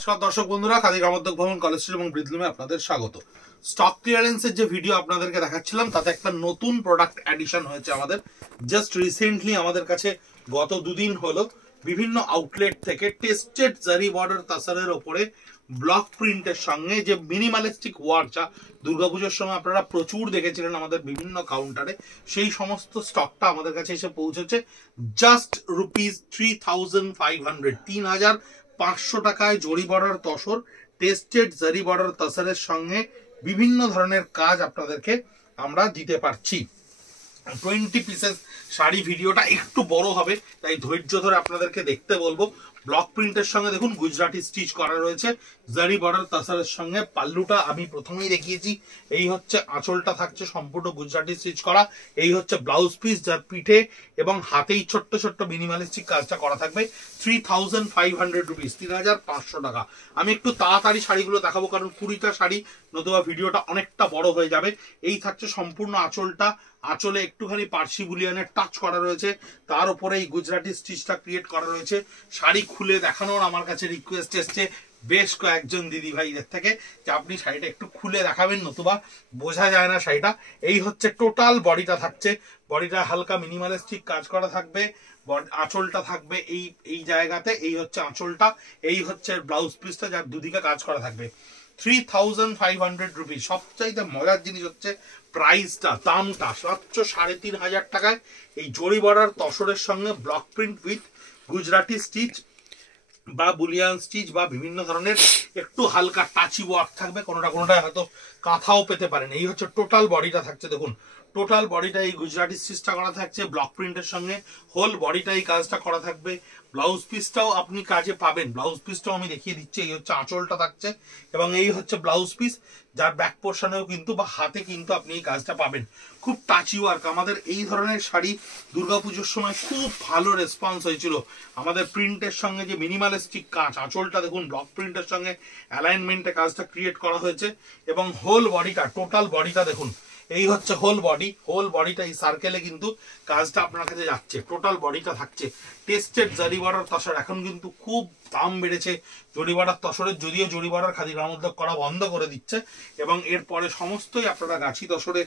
নমস্কার দর্শক বন্ধুরা, খাদি গ্রামোদ্যোগ ভবন, কলেজ স্ট্রিট এবং ব্রিথলুমে আপনাদের স্বাগত। স্টক ক্লিয়ারেন্সের যে ভিডিও আপনাদেরকে দেখাচ্ছিলাম তাতে একটা নতুন প্রোডাক্ট অ্যাডিশন হয়েছে আমাদের। জাস্ট রিসেন্টলি আমাদের কাছে গত দুদিন হলো বিভিন্ন আউটলেট থেকে টেস্টেড জারি বর্ডার তাসারের ওপরে ব্লক প্রিন্টের সঙ্গে যে মিনিমালিস্টিক ওয়ার্ক, যা দুর্গাপুজোর সময় আপনারা প্রচুর দেখেছিলেন আমাদের বিভিন্ন কাউন্টারে, সেই সমস্ত স্টকটা আমাদের কাছে এসে পৌঁছেছে জাস্ট ₹3,500 3,500 টাকায়। জরি border tussar, tested zari border তসরের সঙ্গে বিভিন্ন ধরনের কাজ আপনাদেরকে আমরা দিতে পারছি। 20 পিসেস শাড়ি, ভিডিওটা একটু বড় হবে তাই ধৈর্য ধরে আপনাদেরকে দেখতে বলবো। ব্লক প্রিন্টের সঙ্গে দেখুন গুজরাটি স্টিচ করা রয়েছে জারি বর্ডার তাসারের সঙ্গে। পাল্লুটা আমি প্রথমেই দেখিয়েছি, এই হচ্ছে আঁচলটা থাকছে সম্পূর্ণ গুজরাটি স্টিচ করা। এই হচ্ছে ব্লাউজ পিস, যার পিঠে এবং হাতেই ছোট্ট ছোট্ট মিনিমালিস্টিক কাজটা করা থাকবে। 3,500 রুপিস, 3,500 টাকা। আমি একটু তাড়াতাড়ি শাড়িগুলো দেখাবো কারণ 20টা শাড়ি, নতুবা ভিডিওটা অনেকটা বড় হয়ে যাবে। এই থাকছে সম্পূর্ণ আঁচলটা, আঁচলে একটুখানি পার্সি বুলিয়ানের টাচ করা রয়েছে, তার উপরে এই গুজরাটি স্টিচটা ক্রিয়েট করা রয়েছে। শাড়ি খুলে দেখানোর আমার কাছে রিকোয়েস্ট এসছে বেশ কয়েকজন দিদি ভাইদের থেকে যে আপনি শাড়িটা একটু খুলে দেখাবেন, নতুবা বোঝা যায় না শাড়িটা। এই হচ্ছে টোটাল বডিটা থাকছে, বডিটা হালকা মিনিমালিস্টিক কাজ করা থাকবে। আঁচলটা থাকবে এই জায়গাতে, এই হচ্ছে আঁচলটা, এই হচ্ছে ব্লাউজ পিসটা যার দুদিকে কাজ করা থাকবে। 3,500 রুপিস। সবচাইতে মজার জিনিস হচ্ছে প্রাইসটা, দামটা মাত্র 3,500 টাকায় এই জরি বর্ডার তসরের সঙ্গে block print with Gujarati stitch বা বুলিয়ান স্টিচ বা বিভিন্ন ধরনের একটু হালকা টাচি ওয়ার্ক থাকবে, কোনোটায় হয়তো কাঁথাও পেতে পারেন। এই হচ্ছে টোটাল বডিটা থাকছে, দেখুন টোটাল বডিটা এই গুজরাটি স্টিচটা করা থাকছে ব্লক প্রিন্টের সঙ্গে। হোল বডিটা এই কাজটা করা থাকবে। ব্লাউজ পিসটাও আপনি কাজে পাবেন, ব্লাউজ পিসটাও আমি দেখিয়ে দিচ্ছি। এই হচ্ছে আঁচলটা থাকছে এবং এই হচ্ছে ব্লাউজ পিস, যার ব্যাক পোর্শনেও কিন্তু বা হাতে কিন্তু আপনি এই কাজটা পাবেন। খুব টাচি ওয়ার্ক। আমাদের এই ধরনের শাড়ি দুর্গাপুজোর সময় খুব ভালো রেসপন্স হয়েছিল। আমাদের প্রিন্টের সঙ্গে যে মিনিমালিস্টিক কাজ, আঁচলটা দেখুন ব্লক প্রিন্টের সঙ্গে অ্যালাইনমেন্টে কাজটা ক্রিয়েট করা হয়েছে এবং হোল বডিটা, টোটাল বডিটা দেখুন, এই হচ্ছে হোল বডি। হোল বডিটা এই সার্কেলে কিন্তু কাজটা আপনার কাছে যাচ্ছে। টোটাল বডিটা থাকছে টেস্টেড জারি বর্ডার তসর। এখন কিন্তু খুব দাম বেড়েছে জরি বর্ডার তসরের, যদিও জরি বর্ডার খাদি গ্রামোদ্যোগ করা বন্ধ করে দিচ্ছে এবং এরপরে সমস্তই আপনারা গাছি তসরে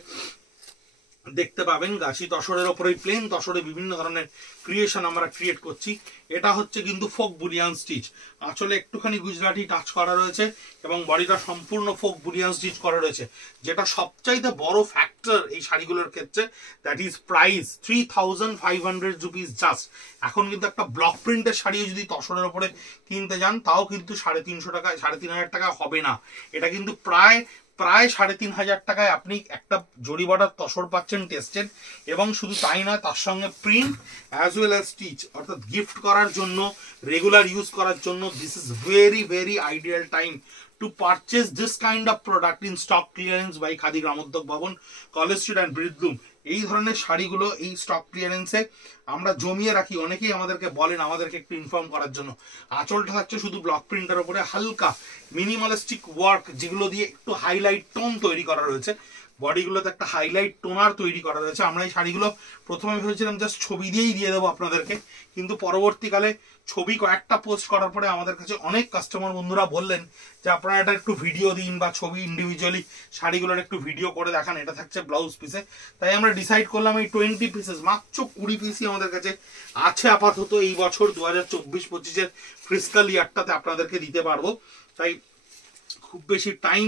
দেখতে পাবেন। গাছি তসরের ওপরে, প্লেন তসরে বিভিন্ন ধরনের ক্রিয়েশন আমরা ক্রিয়েট করছি। এটা হচ্ছে কিন্তু ফোক বুলিয়ান স্টিচ, আঁচলে একটুখানি গুজরাটি টাচ করা রয়েছে এবং বডিটা সম্পূর্ণ ফোক বুলিয়ান স্টিচ করা রয়েছে। যেটা সবচাইতে বড় ফ্যাক্টর এই শাড়িগুলোর ক্ষেত্রে, that is price 3,500 rupees just. এখন কিন্তু একটা ব্লক প্রিন্টের শাড়িও যদি তসরের ওপরে কিনতে যান তাও কিন্তু 3,500 টাকায়, 3,500 টাকা হবে না। এটা কিন্তু প্রায় 3,500 টাকায় আপনি একটা জরি বর্ডার তসর পাচ্ছেন টেস্টেড, এবং শুধু তাই না, তার সঙ্গে print as well as stitch, অর্থাৎ গিফট করার জন্য, রেগুলার ইউজ করার জন্য this is very ideal time to purchase this kind of product in stock clearance by Khadi Gramodyog Bhavan, College street and ব্রিথলুম। এই ধরনের শাড়িগুলো এই স্টক ক্লিয়ারেন্সে আমরা জমিয়ে রাখি। অনেকেই আমাদেরকে বলেন আমাদেরকে একটু ইনফর্ম করার জন্য। আঁচলটা থাকছে শুধু ব্লক প্রিন্টের উপরে হালকা মিনিমালিস্টিক ওয়ার্ক, যেগুলো দিয়ে একটু হাইলাইট টোন তৈরি করা রয়েছে। বডিগুলোতে একটা হাইলাইট টোনার তৈরি করা রয়েছে। আমরা এই শাড়িগুলো প্রথমে ভেবেছিলাম জাস্ট ছবি দিয়েই দিয়ে দেবো আপনাদেরকে, কিন্তু পরবর্তীকালে ছবি কয়েকটা পোস্ট করার পরে আমাদের কাছে অনেক কাস্টমার বন্ধুরা বললেন যে আপনারা এটা একটু ভিডিও দিন বা ছবি ইন্ডিভিজুয়ালি শাড়িগুলোর একটু ভিডিও করে দেখান। এটা থাকছে ব্লাউজ পিসে। তাই আমরা ডিসাইড করলাম এই 20 পিসেস, মাত্র 20 পিসই আমাদের কাছে আছে আপাতত এই বছর 2024-25-এর ফিস্কাল ইয়ারটাতে আপনাদেরকে দিতে পারবো। তাই খুব বেশি টাইম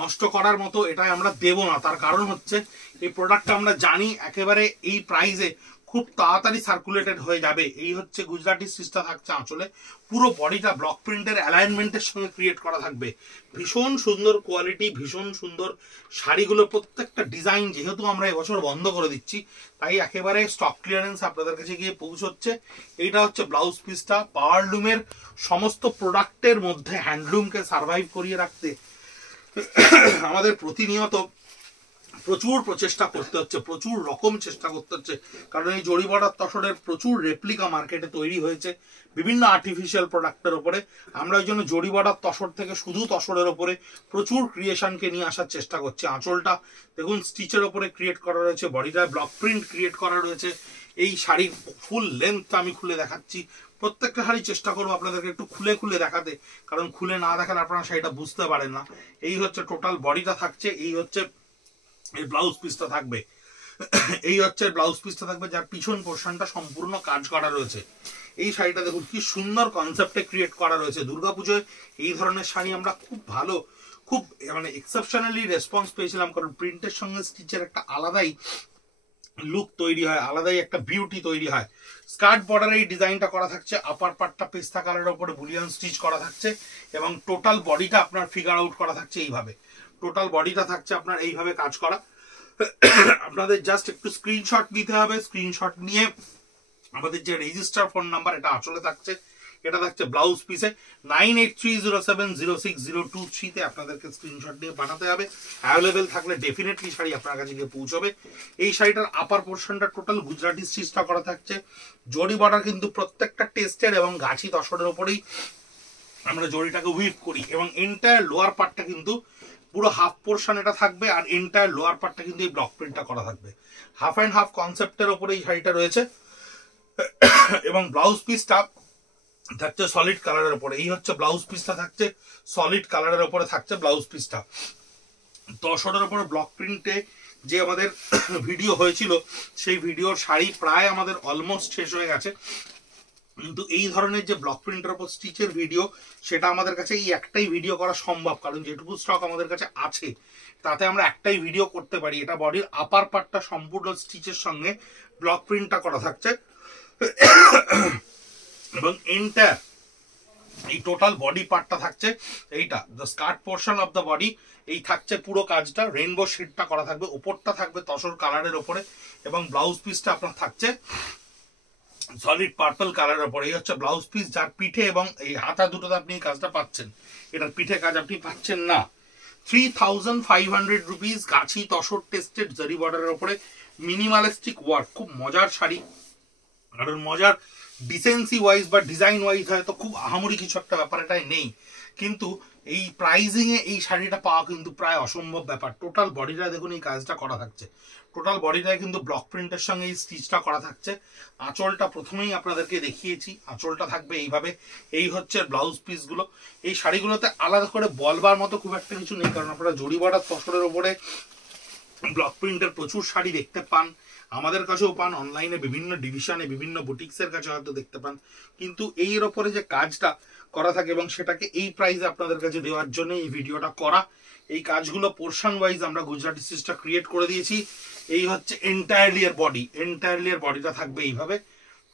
নষ্ট করার মতো এটাই আমরা দেবো না। তার কারণ হচ্ছে এই প্রোডাক্টটা আমরা জানি একেবারে এই প্রাইসে খুব তাড়াতাড়ি সার্কুলেটেড হয়ে যাবে। এই হচ্ছে গুজরাটি স্টিচটা থাকছে আঁচলে, পুরো বডিটা ব্লক প্রিন্টের অ্যালাইনমেন্টের সঙ্গে ক্রিয়েট করা থাকবে। ভীষণ সুন্দর কোয়ালিটি, ভীষণ সুন্দর শাড়িগুলো, প্রত্যেকটা ডিজাইন যেহেতু আমরা এবছর বন্ধ করে দিচ্ছি তাই একেবারে স্টক ক্লিয়ারেন্স আপনাদের কাছে গিয়ে পৌঁছচ্ছে। এইটা হচ্ছে ব্লাউজ পিসটা। পাওয়ারলুমের সমস্ত প্রোডাক্টের মধ্যে হ্যান্ডলুমকে সার্ভাইভ করিয়ে রাখতে আমাদের প্রতিনিয়ত প্রচুর প্রচেষ্টা করতে হচ্ছে, প্রচুর রকম চেষ্টা করতে হচ্ছে। কারণ এই জরি বর্ডার তসরের প্রচুর রেপ্লিকা মার্কেটে তৈরি হয়েছে বিভিন্ন আর্টিফিশিয়াল প্রোডাক্টের ওপরে। আমরা ওই জন্য জরি বর্ডার তসর থেকে শুধু তসরের ওপরে প্রচুর ক্রিয়েশনকে নিয়ে আসার চেষ্টা করছি। আঁচলটা দেখুন স্টিচের ওপরে ক্রিয়েট করা রয়েছে, বডিটায় ব্লক প্রিন্ট ক্রিয়েট করা রয়েছে। এই শাড়ির ফুল লেন্থটা আমি খুলে দেখাচ্ছি, প্রত্যেকটা শাড়ি চেষ্টা করবো আপনাদেরকে একটু খুলে খুলে দেখাতে, কারণ খুলে না দেখালে আপনারা শাড়িটা বুঝতে পারেন না। এই হচ্ছে টোটাল বডিটা থাকছে, এই হচ্ছে এই ব্লাউজ পিসটা থাকবে, এই হচ্ছে ব্লাউজ পিসটা থাকবে, যার পিছন পোর্শনটা সম্পূর্ণ কাজ করা রয়েছে। এই শাড়িটা দেখুন কি সুন্দর কনসেপ্টে ক্রিয়েট করা রয়েছে। দুর্গাপুজোয় এই ধরনের শাড়ি আমরা খুব ভালো, খুব মানে এক্সেপশনালি রেসপন্স পেয়েছিলাম, কারণ প্রিন্টের সঙ্গে স্টিচের একটা আলাদাই লুক তৈরি হয়, আলাদাই একটা বিউটি তৈরি হয়। স্কার্ট বর্ডারে এই ডিজাইনটা করা থাকছে, আপার পার্টটা পেস্তা কালারের উপরে বুলিয়ান স্টিচ করা থাকছে, এবং টোটাল বডিটা আপনার ফিগার আউট করা থাকছে এইভাবে। টোটাল বডিটা থাকছে আপনার এইভাবে কাজ করা। আপনাদের জাস্ট একটু স্ক্রিনশট নিতে হবে, স্ক্রিনশট নিয়ে আমাদের যে রেজিস্টার ফোন নাম্বার এটা আঁচলে থাকছে, এটা থাকছে ব্লাউজ পিসে 9830706023 তে আপনাদেরকে স্ক্রিনশট নিয়ে পাঠাতে হবে। অ্যাভেলেবেল থাকলে ডেফিনেটলি শাড়ি আপনার কাছে গিয়ে পৌঁছবে। এই শাড়িটার আপার পোর্শনটা টোটাল গুজরাটি স্টিচটা করা থাকছে, জরি বর্ডার কিন্তু প্রত্যেকটা টেস্টের এবং গাছি তসরের উপরেই আমরা জরিটাকে উইভ করি, এবং এন্টায়ার লোয়ার পার্টটা কিন্তু পুরো হাফ পোর্শন এটা থাকবে, আর এন্টায়ার লোয়ার পার্টটা কিন্তু এই ব্লক প্রিন্টটা করা থাকবে। হাফ অ্যান্ড হাফ কনসেপ্টের উপরে এই শাড়িটা রয়েছে, এবং ব্লাউজ পিসটা থাকছে সলিড কালারের উপরে। এই হচ্ছে ব্লাউজ পিসটা থাকছে সলিড কালারের উপরে থাকছে ব্লাউজ পিসটা। তসরের উপরে ব্লক প্রিন্টে যে আমাদের ভিডিও হয়েছিল, সেই ভিডিওর শাড়ি প্রায় আমাদের অলমোস্ট শেষ হয়ে গেছে, কিন্তু এই ধরনের যে ব্লক প্রিন্টের উপর স্টিচের ভিডিও, সেটা আমাদের কাছে এই একটাই ভিডিও করা সম্ভব, কারণ যেটুকু স্টক আমাদের কাছে আছে তাতে আমরা একটাই ভিডিও করতে পারি। এটা বডির আপার পার্টটা সম্পূর্ণ স্টিচের সঙ্গে ব্লক প্রিন্টটা করা থাকছে, এবং এন্টায়ার এই টোটাল বডি পার্টটা থাকছে এইটা, the skirt portion of the body, এই থাকছে পুরো কাজটা রেইনবো শেডটা করা থাকবে, উপরটা থাকবে তসর কালারের উপরে, এবং ব্লাউজ পিসটা আপনার থাকছে সলিড পার্পল কালারের উপরে। এই হচ্ছে ব্লাউজ পিস, যার পিঠে এবং এই হাতা দুটোতে আপনি এই কাজটা পাচ্ছেন, এটার পিঠে কাজ আপনি পাচ্ছেন না। 3500 রুপিস, গাছি তসর টেস্টেড জারি বর্ডারের উপরে মিনিমালিস্টিক ওয়ার্ক, খুব মজার শাড়ি। কারণ মজার ডিসেন্সি ওয়াইজ বা ডিজাইন ওয়াইজ হয়তো খুব আহামরি কিছু একটা ব্যাপার এটাই নেই, কিন্তু এই প্রাইজিং এ এই শাড়িটা পাওয়া কিন্তু প্রায় অসম্ভব ব্যাপার। টোটাল বডিটা দেখুন এই কাজটা করা থাকছে, টোটাল বডিটায় কিন্তু ব্লক প্রিন্টের সঙ্গে এই স্টিচটা করা থাকছে। আঁচলটা প্রথমেই আপনাদেরকে দেখিয়েছি, আঁচলটা থাকবে এইভাবে। এই হচ্ছে ব্লাউজ পিসগুলো। এই শাড়িগুলোতে আলাদা করে বলবার মতো খুব একটা কিছু নেই, কারণ আপনারা জরি বর্ডার তসরের উপরে ব্লক প্রিন্টের প্রচুর শাড়ি দেখতে পান, আমাদের কাছেও পান, অনলাইনে বিভিন্ন ডিভিশনে বিভিন্ন বুটিক্সের কাছে হয়তো দেখতে পান, কিন্তু এর ওপরে যে কাজটা করা থাকে এবং সেটাকে এই প্রাইসে আপনাদের কাছে দেওয়ার জন্য এই ভিডিওটা করা। এই কাজগুলো পোর্শন ওয়াইজ আমরা গুজরাটি স্টিচটা ক্রিয়েট করে দিয়েছি। এই হচ্ছে এন্টায়ারলি এর বডি, এন্টায়ারলি এর বডিটা থাকবে এইভাবে,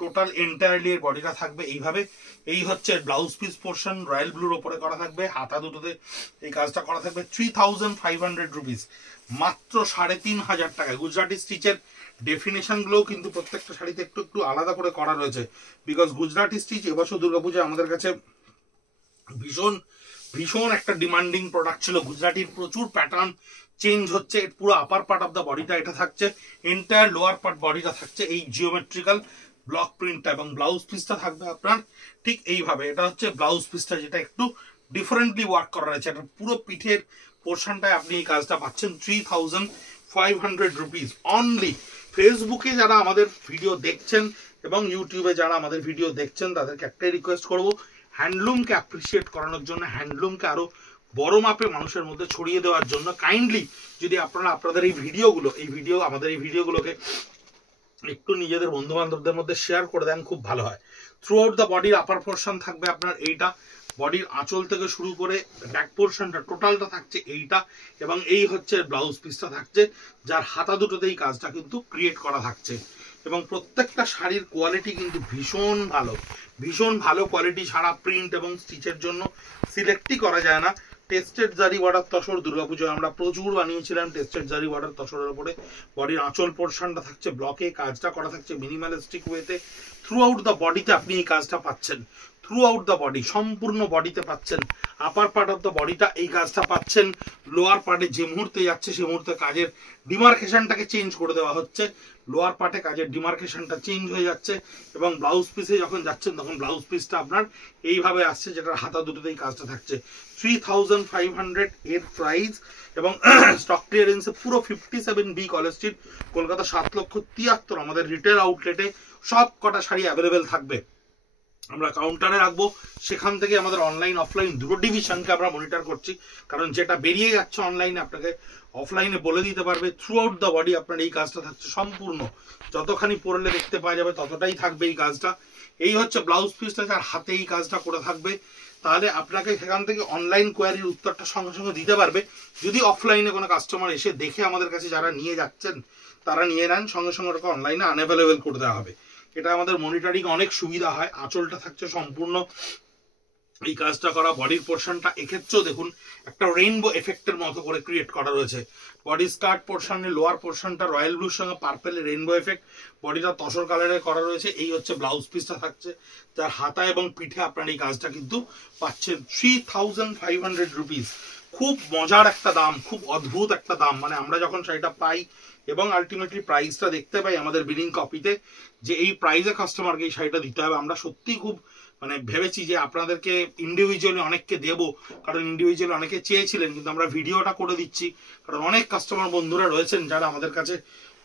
টোটাল এন্টায়ারলি এর বডিটা থাকবে এইভাবে। এই হচ্ছে ব্লাউজ পিস পোর্শন রয়্যাল ব্লুর ওপরে করা থাকবে, হাতা দুটোতে এই কাজটা করা থাকবে। 3500 রুপিস, মাত্র 3500 টাকায়। গুজরাটি স্টিচের ডেফিনেশন গুলোও কিন্তু প্রত্যেকটা শাড়িতে একটু একটু আলাদা করে করা রয়েছে, বিকজ গুজরাটি স্টিচ এবছর দুর্গাপূজায় আমাদের কাছে ভীষণ ভীষণ একটা ডিমান্ডিং প্রোডাক্ট ছিল। গুজরাটির প্রচুর প্যাটার্ন চেঞ্জ হচ্ছে। পুরো আপার পার্ট অফ দ্য বডিটা এটা থাকছে, এন্টায়ার লোয়ার পার্ট বডিটা থাকছে এই জিওমেট্রিক্যাল ব্লক প্রিন্টটা, এবং ব্লাউজ পিসটা থাকবে আপনার ঠিক এইভাবে। এটা হচ্ছে ব্লাউজ পিসটা, যেটা একটু ডিফারেন্টলি ওয়ার্ক করা রয়েছে। এটা পুরো পিঠের পোর্শনটায় আপনি এই কাজটা পাচ্ছেন 3500 রুপিস অনলি। ফেসবুকে যারা আমাদের ভিডিও দেখছেন এবং ইউটিউবে যারা আমাদের ভিডিও দেখছেন, তাদেরকে একটাই রিকোয়েস্ট করব, হ্যান্ডলুমকে অ্যাপ্রিসিয়েট করানোর জন্য, হ্যান্ডলুমকে আরো বড় মাপে মানুষের মধ্যে ছড়িয়ে দেওয়ার জন্য কাইন্ডলি যদি আপনারা আপনাদের এই ভিডিওগুলোকে একটু নিজেদের বন্ধু বান্ধবদের মধ্যে শেয়ার করে দেন, খুব ভালো হয়। থ্রু আউট দ্য বডির আপার পোর্শন থাকবে আপনার এইটা, বডির আঁচল থেকে শুরু করে ব্যাক পোর্শনটা টোটালটা থাকছে এইটা, এবং এই হচ্ছে ব্লাউজ পিসটা থাকছে, যার হাতা দুটোতে এই কাজটা কিন্তু ক্রিয়েট করা থাকছে। এবং প্রত্যেকটা শাড়ির কোয়ালিটি কিন্তু ভীষণ ভালো কোয়ালিটি ছাড়া প্রিন্ট এবং স্টিচের জন্য সিলেক্টই করা যায় না। টেস্টেড জারি বর্ডার তসর দুর্গাপুজোয় আমরা প্রচুর বানিয়েছিলাম টেস্টেড জারি বর্ডার তসরের উপরে। বডির আঁচল পোর্শনটা থাকছে ব্লকে, কাজটা করা থাকছে মিনিমালিস্টিক ওয়েতে। থ্রু আউট দ্য বডিতে আপনি এই কাজটা পাচ্ছেন, থ্রু আউট দ্য বডি সম্পূর্ণ বডিতে পাচ্ছেন। আপার পার্ট অফ দ্য বডিটা এই কাজটা পাচ্ছেন, লোয়ার পার্টে যে মুহূর্তে যাচ্ছে সে মুহূর্তে কাজের ডিমার্কেশনটাকে চেঞ্জ করে দেওয়া হচ্ছে, লোয়ার পার্টে কাজের ডিমার্কেশনটা চেঞ্জ হয়ে যাচ্ছে, এবং ব্লাউজ পিসে যখন যাচ্ছেন তখন ব্লাউজ পিসটা আপনার এইভাবে আসছে, যেটার হাতা দুটোতেই কাজটা থাকছে। 3500 এর প্রাইস, এবং স্টক ক্লিয়ারেন্সে পুরো 57B কলেজ স্ট্রিট, কলকাতা 7,73,000 আমাদের রিটেল আউটলেটে সব কটা শাড়ি অ্যাভেলেবেল থাকবে। আমরা কাউন্টারে রাখবো, সেখান থেকে আমাদের অনলাইন অফলাইন দুটো ডিভিশনকে আমরা মনিটর করছি, কারণ যেটা বেরিয়ে যাচ্ছে অনলাইনে আপনাকে অফলাইনে বলে দিতে পারবে। থ্রু আউট দ্য বডি আপনার এই কাজটা থাকছে সম্পূর্ণ, যতখানি পরলে দেখতে পাওয়া যাবে ততটাই থাকবে এই কাজটা। এই হচ্ছে ব্লাউজ পিসটা, যার হাতে এই কাজটা করে থাকবে, তাহলে আপনাকে সেখান থেকে অনলাইন কোয়ারির উত্তরটা সঙ্গে সঙ্গে দিতে পারবে। যদি অফলাইনে কোনো কাস্টমার এসে দেখে আমাদের কাছে যারা নিয়ে যাচ্ছেন তারা নিয়ে নেন, সঙ্গে সঙ্গে ওটাকে অনলাইনে আনঅ্যাভেলেবেল করে দেওয়া হবে। এটা আমাদের মনিটরিং অনেক সুবিধা হয়। আঁচলটা থাকছে সম্পূর্ণ এই কাজটা করা, বডির পোর্শনটা এক্ষেত্রেও দেখুন একটা রেইনবো এফেক্টের মতো করে ক্রিয়েট করা রয়েছে। বডি স্কার্ট পোর্শনে লোয়ার পোর্শনটা রয়্যাল ব্লুর সঙ্গে পার্পেল রেইনবো এফেক্ট, বডিটা তসর কালারে করা রয়েছে। এই হচ্ছে ব্লাউজ পিসটা থাকছে, যার হাতা এবং পিঠে আপনার এই কাজটা কিন্তু পাচ্ছেন 3500 রুপিস। খুব মজার একটা দাম, খুব অদ্ভুত একটা দাম। মানে আমরা যখন শাড়িটা পাই এবং আলটিমেটলি প্রাইসটা দেখতে পাই আমাদের বিলিং কপিতে, যে এই প্রাইসে কাস্টমারকে এই শাড়িটা দিতে হবে, আমরা সত্যি খুব মানে ভেবেছি যে আপনাদেরকে ইন্ডিভিজুয়ালি অনেককে দেবো, কারণ ইন্ডিভিজুয়ালি অনেকে চেয়েছিলেন, কিন্তু আমরা ভিডিওটা করে দিচ্ছি কারণ অনেক কাস্টমার বন্ধুরা রয়েছেন যারা আমাদের কাছে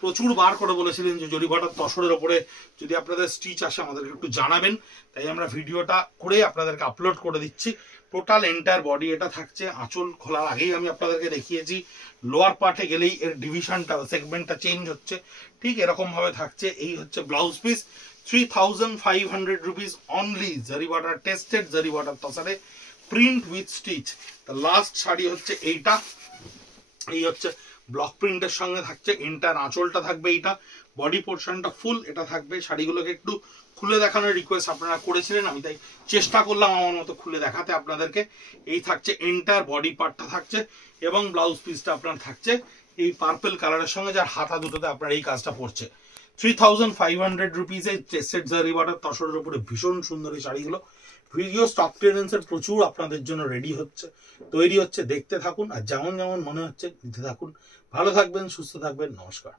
প্রচুর বার করে বলেছিলেন যে জরিভাটার তসরের ওপরে যদি আপনাদের স্টিচ আসে আমাদেরকে একটু জানাবেন। তাই আমরা ভিডিওটা করে আপনাদেরকে আপলোড করে দিচ্ছি। টোটাল এন্টায়ার বডি এটা থাকছে। আঁচল খোলার আগেই আমি আপনাদেরকে দেখিয়েছি, লোয়ার পার্টে গেলেই এর ডিভিশনটা সেগমেন্টটা চেঞ্জ হচ্ছে, ঠিক এরকম ভাবে থাকছে। এই হচ্ছে blouse piece, 3500 rupees only, zari border, tested zari border তসারে, print with stitch. Last sari হচ্ছে এইটা, এই হচ্ছে ব্লক প্রিন্টের সঙ্গে থাকছে। এন্টার আঁচলটা থাকবে এইটা, বডি পোর্শনটা ফুল এটা থাকবে। শাড়িগুলোকে একটু খুলে দেখানোর রিকোয়েস্ট আপনারা করেছিলেন, আমি তাই চেষ্টা করলাম আমার মতো খুলে দেখাতে আপনাদেরকে। এই থাকছে এন্টার বডি পার্টটা থাকছে, এবং ব্লাউজ পিসটা আপনার থাকছে এই পার্পল কালারের সঙ্গে, যার হাতা দুটোতে আপনার এই কাজটা পড়ছে। 3500 রুপিসে টেস্টেড জারি বর্ডার তসরের উপরে ভীষণ সুন্দর এই শাড়িগুলো। ভিডিও স্টক ক্লিয়ারেন্সের প্রচুর আপনাদের জন্য রেডি হচ্ছে, তৈরি হচ্ছে, দেখতে থাকুন, আর যেমন যেমন মনে হচ্ছে নিতে থাকুন। ভালো থাকবেন, সুস্থ থাকবেন, নমস্কার।